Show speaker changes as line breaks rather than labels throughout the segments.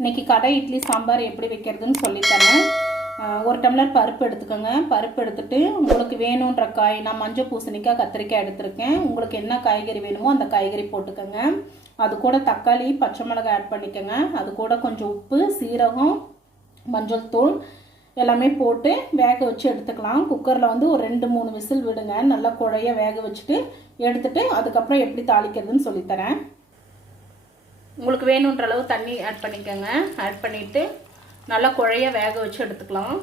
இன்றைக்கி கடை இட்லி சாம்பார் எப்படி வைக்கிறதுன்னு சொல்லித்தரேன். ஒரு டம்ளர் பருப்பு எடுத்துக்கோங்க. பருப்பு எடுத்துட்டு உங்களுக்கு வேணுன்ற காய் நான் மஞ்சள் பூசணிக்காய் கத்திரிக்காய் எடுத்திருக்கேன். உங்களுக்கு என்ன காய்கறி வேணுமோ அந்த காய்கறி போட்டுக்கோங்க. அது கூட தக்காளி பச்சை மிளகாய் ஆட் பண்ணிக்கோங்க. அது கூட கொஞ்சம் உப்பு சீரகம் மஞ்சள் தூள் எல்லாமே போட்டு வேக வச்சு எடுத்துக்கலாம். குக்கரில் வந்து ஒரு ரெண்டு மூணு விசில் விடுங்க. நல்லா குழைய வேக வச்சுட்டு எடுத்துட்டு அதுக்கப்புறம் எப்படி தாளிக்கிறதுன்னு சொல்லித்தரேன். உங்களுக்கு வேணுன்ற அளவு தண்ணி ஆட் பண்ணிக்கோங்க. ஆட் பண்ணிவிட்டு நல்லா குழைய வேக வச்சு எடுத்துக்கலாம்.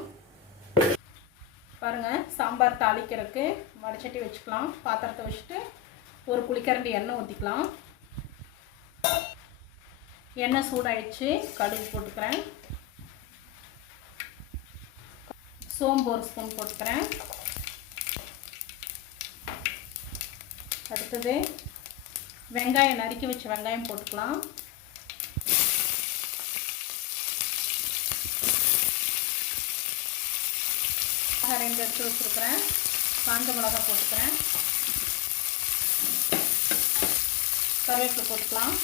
பாருங்கள் சாம்பார் தாளிக்கிறதுக்கு வடச்சட்டி வச்சுக்கலாம். பாத்திரத்தை வச்சுட்டு ஒரு குளிக்கரண்டி எண்ணெய் ஊற்றிக்கலாம் எண்ணெய் சூடாயிடுச்சு கடுகு போட்டுக்கிறேன். சோம்பு ஒரு ஸ்பூன் போட்டுக்கிறேன். அடுத்தது வெங்காயம் நறுக்கி வச்ச வெங்காயம் போட்டுக்கலாம். ரெண்டு எடுத்து வச்சுருக்கிறேன். காஞ்ச மிளகா போட்டுக்கிறேன். கருவேப்பிலை போட்டுக்கலாம்.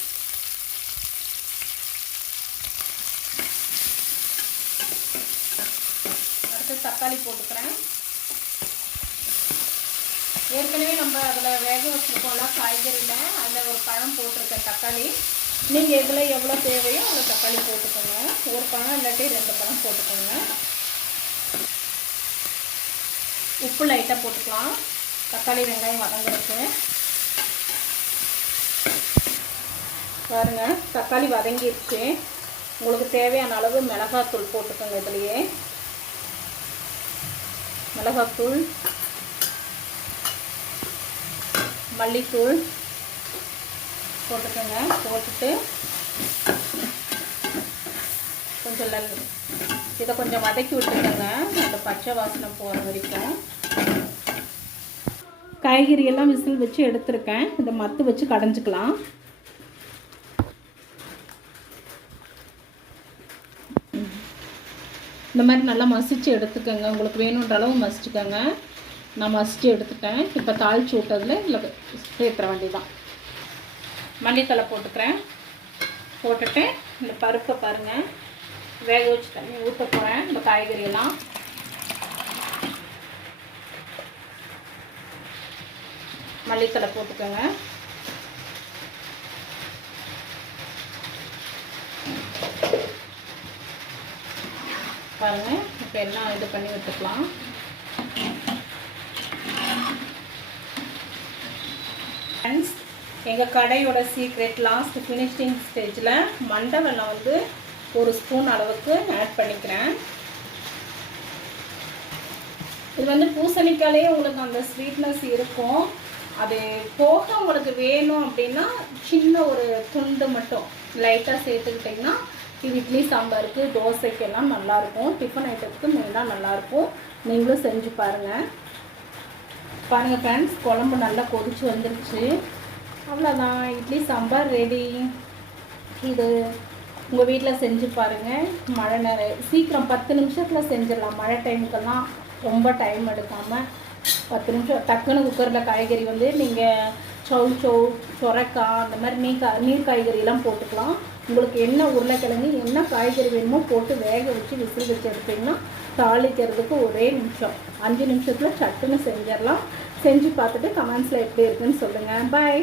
அடுத்து தக்காளி போட்டுக்கிறேன். ஏற்கனவே நம்ம அதில் வேக வச்சுருக்கோம்ல காய்கறியில் அதில் ஒரு பழம் போட்டிருக்கேன் தக்காளி. நீங்கள் இதில் எவ்வளோ தேவையோ அவ்வளோ தக்காளி போட்டுக்கோங்க. ஒரு பழம் இல்லாட்டி ரெண்டு பழம் போட்டுக்கோங்க. உப்பு லைட்டாக போட்டுக்கலாம். தக்காளி வெங்காயம் வதங்குறதுக்கு. பாருங்கள் தக்காளி வதங்கிடுச்சு உங்களுக்கு தேவையான அளவு மிளகாத்தூள் போட்டுக்கோங்க இதுலேயே. மிளகாத்தூள் மல்லித்தூள் போட்டுக்கோங்க. போட்டுட்டு கொஞ்சம் லல் இதை கொஞ்சம் வதக்கி விட்டுக்கோங்க. அந்த பச்சை வாசனை போகிற வரைக்கும். காய்கறி எல்லாம் விசில் வச்சு எடுத்திருக்கேன். இதை மத்து வச்சு கடைஞ்சிக்கலாம். இந்த மாதிரி நல்லா மசிச்சு எடுத்துக்கோங்க. உங்களுக்கு வேணுன்ற அளவு மசிச்சுக்கோங்க. நான் மசிச்சு எடுத்துட்டேன். இப்போ தாளிச்சு விட்டதில் இல்லை சேர்த்துற வேண்டியதான் மல்லித்தலை போட்டுக்கிறேன். போட்டுட்டு இந்த பருப்பை பாருங்கள் வேக வச்சு தண்ணி ஊற்ற போகிறேன் இந்த காய்கறியெல்லாம். மல்லித்தலை போட்டுக்கோங்க. பாருங்கள் இப்போ எல்லாம் இது பண்ணி விட்டுக்கலாம். ஃப்ரெண்ட்ஸ் எங்கள் கடையோட சீக்ரெட் லாஸ்ட் ஃபினிஷிங் ஸ்டேஜில் மண்டை வந்து ஒரு ஸ்பூன் அளவுக்கு ஆட் பண்ணிக்கிறேன். இது வந்து பூசணிக்காலே உங்களுக்கு அந்த ஸ்வீட்னஸ் இருக்கும். அது போக உங்களுக்கு வேணும் அப்படின்னா சின்ன ஒரு துண்டு மட்டும் லைட்டாக சேர்த்துக்கிட்டிங்கன்னா இது இட்லி சாம்பாருக்கு தோசைக்கெல்லாம் நல்லாயிருக்கும். டிஃபன் ஐட்டத்துக்கு மெயினாக நல்லாயிருக்கும். நீங்களும் செஞ்சு பாருங்கள் பாருங்கள் ஃப்ரெண்ட்ஸ் குழம்பு நல்லா கொதிச்சு வந்துருச்சு. அவ்வளோதான் இட்லி சாம்பார் ரெடி இது உங்கள் வீட்டில் செஞ்சு பாருங்கள் மழை நேரம் சீக்கிரம் பத்து நிமிஷத்தில் செஞ்சிடலாம். மழை டைமுக்கெல்லாம் ரொம்ப டைம் எடுக்காமல் பத்து நிமிஷம் டக்குன்னு குக்கரில் காய்கறி வந்து நீங்கள் சவு சவு சொரக்காய் அந்த மாதிரி நீர் கா நீர் காய்கறியெல்லாம் போட்டுக்கலாம். உங்களுக்கு என்ன உருளைக்கிழங்கு என்ன காய்கறி வேணுமோ போட்டு வேக வச்சு விசில் வச்சு எடுத்திங்கன்னா தாளிக்கிறதுக்கு ஒரே நிமிஷம். அஞ்சு நிமிஷத்தில் சட்டுன்னு செஞ்சிடலாம். செஞ்சு பார்த்துட்டு கமெண்ட்ஸில் எப்படி இருக்குன்னு சொல்லுங்கள் பாய்